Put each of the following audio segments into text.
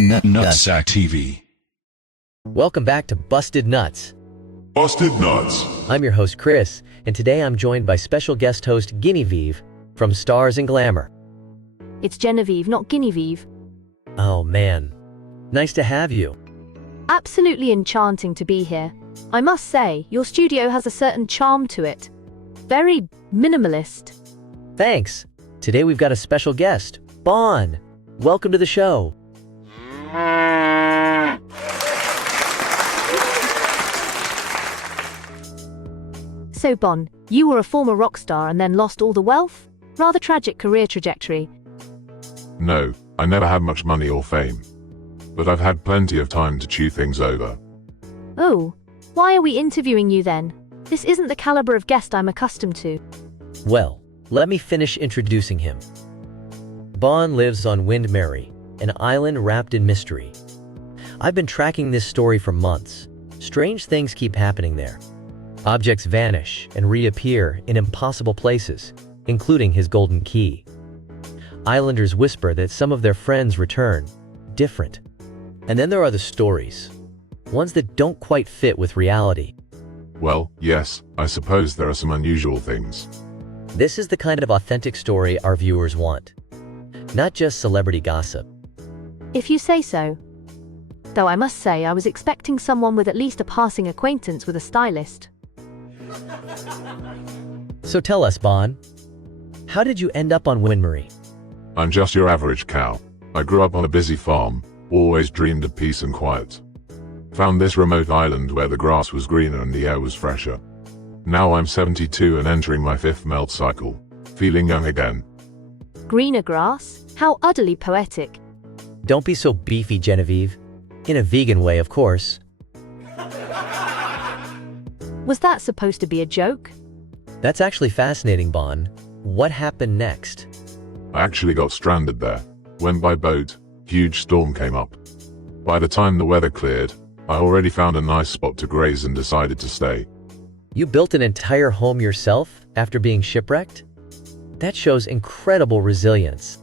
Nutsack TV. Welcome back to Busted Nuts. Busted Nuts. I'm your host Chris, and today I'm joined by special guest host Genevieve from Stars and Glamour. It's Genevieve, not Genevieve. Oh man, nice to have you. Absolutely enchanting to be here. I must say, your studio has a certain charm to it. Very minimalist. Thanks. Today we've got a special guest, Bon. Welcome to the show. So Bon, you were a former rock star and then lost all the wealth? Rather tragic career trajectory. No, I never had much money or fame. But I've had plenty of time to chew things over. Oh, why are we interviewing you then? This isn't the caliber of guest I'm accustomed to. Well, let me finish introducing him. Bon lives on Wyndmery, an island wrapped in mystery. I've been tracking this story for months. Strange things keep happening there. Objects vanish and reappear in impossible places, including his golden key. Islanders whisper that some of their friends return, different. And then there are the stories, ones that don't quite fit with reality. Well, yes, I suppose there are some unusual things. This is the kind of authentic story our viewers want, not just celebrity gossip. If you say so. Though I must say I was expecting someone with at least a passing acquaintance with a stylist. So tell us, Bon, how did you end up on Wyndmery? I'm just your average cow. I grew up on a busy farm, always dreamed of peace and quiet. Found this remote island where the grass was greener and the air was fresher. Now I'm 72 and entering my 5th melt cycle, feeling young again. Greener grass? How utterly poetic. Don't be so beefy, Genevieve. In a vegan way, of course. Was that supposed to be a joke? That's actually fascinating, Bon. What happened next? I actually got stranded there. Went by boat, huge storm came up. By the time the weather cleared, I already found a nice spot to graze and decided to stay. You built an entire home yourself after being shipwrecked? That shows incredible resilience.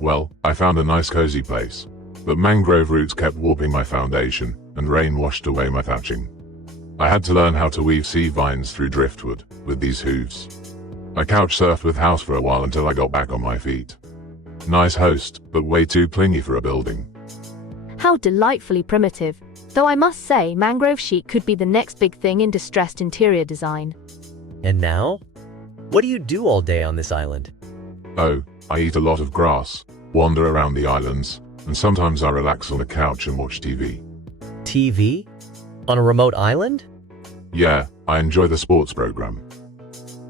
Well, I found a nice cozy place, but mangrove roots kept warping my foundation, and rain washed away my thatching. I had to learn how to weave sea vines through driftwood with these hooves. I couch surfed with house for a while until I got back on my feet. Nice host, but way too clingy for a building. How delightfully primitive. Though I must say, mangrove chic could be the next big thing in distressed interior design. And now? What do you do all day on this island? Oh, I eat a lot of grass, wander around the islands, and sometimes I relax on a couch and watch TV. TV? On a remote island? Yeah, I enjoy the sports program.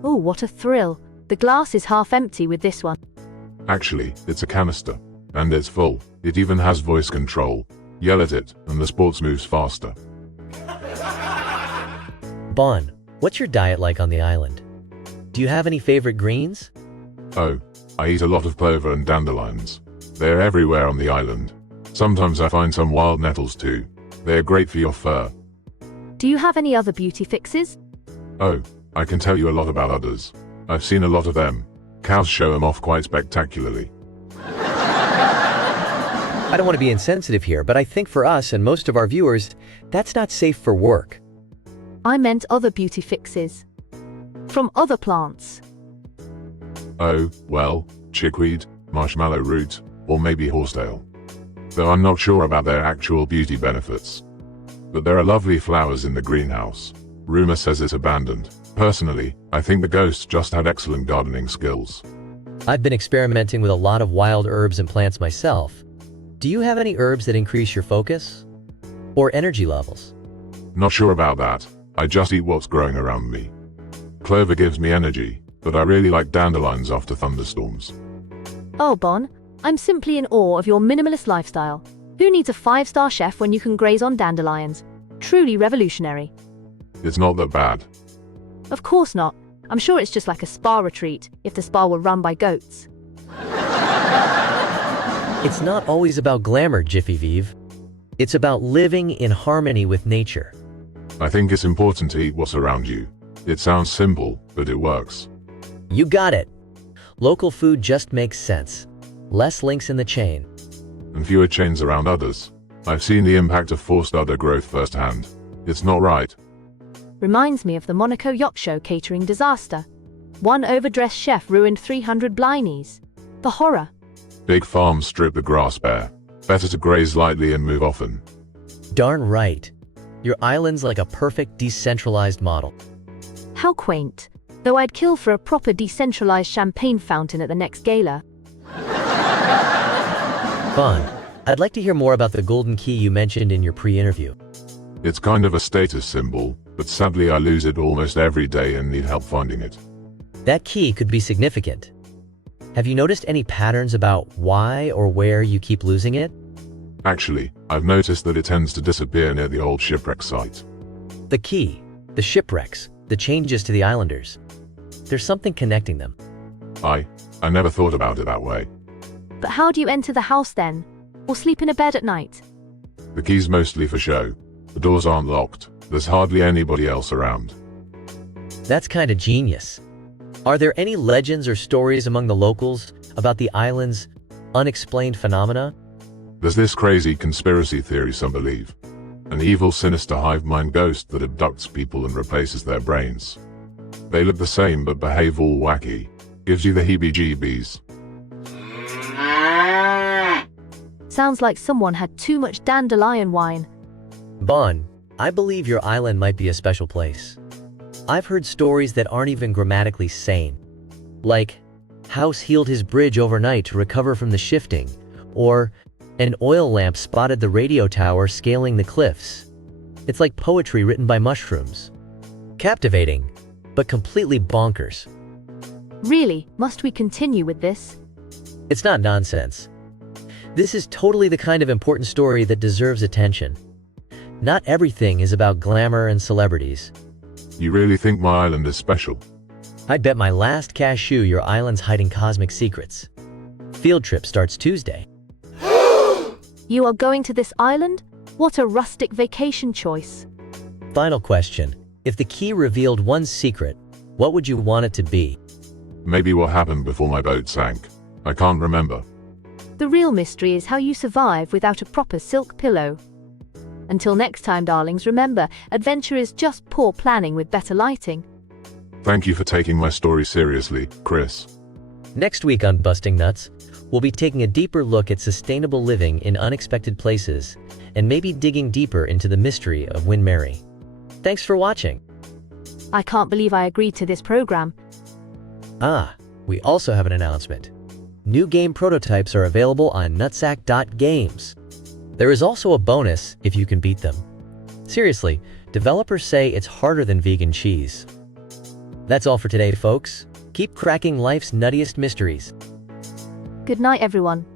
Oh, what a thrill. The glass is half empty with this one. Actually, it's a canister, and it's full. It even has voice control. Yell at it, and the sports moves faster. Bon, what's your diet like on the island? Do you have any favorite greens? Oh, I eat a lot of clover and dandelions. They're everywhere on the island. Sometimes I find some wild nettles too. They're great for your fur. Do you have any other beauty fixes? Oh, I can tell you a lot about others. I've seen a lot of them. Cows show them off quite spectacularly. I don't want to be insensitive here, but I think for us and most of our viewers, that's not safe for work. I meant other beauty fixes. From other plants. Oh, well, chickweed, marshmallow root, or maybe horsetail. Though I'm not sure about their actual beauty benefits. But there are lovely flowers in the greenhouse. Rumor says it's abandoned. Personally, I think the ghosts just had excellent gardening skills. I've been experimenting with a lot of wild herbs and plants myself. Do you have any herbs that increase your focus? Or energy levels? Not sure about that. I just eat what's growing around me. Clover gives me energy, but I really like dandelions after thunderstorms. Oh, Bon, I'm simply in awe of your minimalist lifestyle. Who needs a 5-star chef when you can graze on dandelions? Truly revolutionary. It's not that bad. Of course not. I'm sure it's just like a spa retreat, if the spa were run by goats. It's not always about glamour, Genevieve. It's about living in harmony with nature. I think it's important to eat what's around you. It sounds simple, but it works. You got it. Local food just makes sense. Less links in the chain. and fewer chains around others. I've seen the impact of forced udder growth firsthand. It's not right. Reminds me of the Monaco yacht show catering disaster. One overdressed chef ruined 300 blinis. The horror. Big farms strip the grass bare. Better to graze lightly and move often. Darn right. Your island's like a perfect decentralized model. How quaint. Though I'd kill for a proper decentralized champagne fountain at the next gala. Bon, I'd like to hear more about the golden key you mentioned in your pre-interview. It's kind of a status symbol, but sadly I lose it almost every day and need help finding it. That key could be significant. Have you noticed any patterns about why or where you keep losing it? Actually, I've noticed that it tends to disappear near the old shipwreck site. The key, the shipwrecks, the changes to the islanders. There's something connecting them. I never thought about it that way. But how do you enter the house then? Or sleep in a bed at night? The key's mostly for show. The doors aren't locked. There's hardly anybody else around. That's kind of genius. Are there any legends or stories among the locals about the island's unexplained phenomena? There's this crazy conspiracy theory some believe. An evil, sinister hive mind ghost that abducts people and replaces their brains. They look the same but behave all wacky. Gives you the heebie-jeebies. Sounds like someone had too much dandelion wine. Bon, I believe your island might be a special place. I've heard stories that aren't even grammatically sane. Like, House healed his bridge overnight to recover from the shifting, or an oil lamp spotted the radio tower scaling the cliffs. It's like poetry written by mushrooms. Captivating, but completely bonkers. Really, must we continue with this? It's not nonsense. This is totally the kind of important story that deserves attention. Not everything is about glamour and celebrities. You really think my island is special? I'd bet my last cashew your island's hiding cosmic secrets. Field trip starts Tuesday. You are going to this island? What a rustic vacation choice. Final question. If the key revealed one secret, what would you want it to be? Maybe what happened before my boat sank. I can't remember. The real mystery is how you survive without a proper silk pillow. Until next time, darlings, remember, adventure is just poor planning with better lighting. Thank you for taking my story seriously, Chris. Next week on Busting Nuts, we'll be taking a deeper look at sustainable living in unexpected places and maybe digging deeper into the mystery of Wyndmery. Thanks for watching. I can't believe I agreed to this program. We also have an announcement. New game prototypes are available on nutsack.games. There is also a bonus if you can beat them. Seriously, developers say it's harder than vegan cheese. That's all for today, folks. Keep cracking life's nuttiest mysteries. Good night, everyone.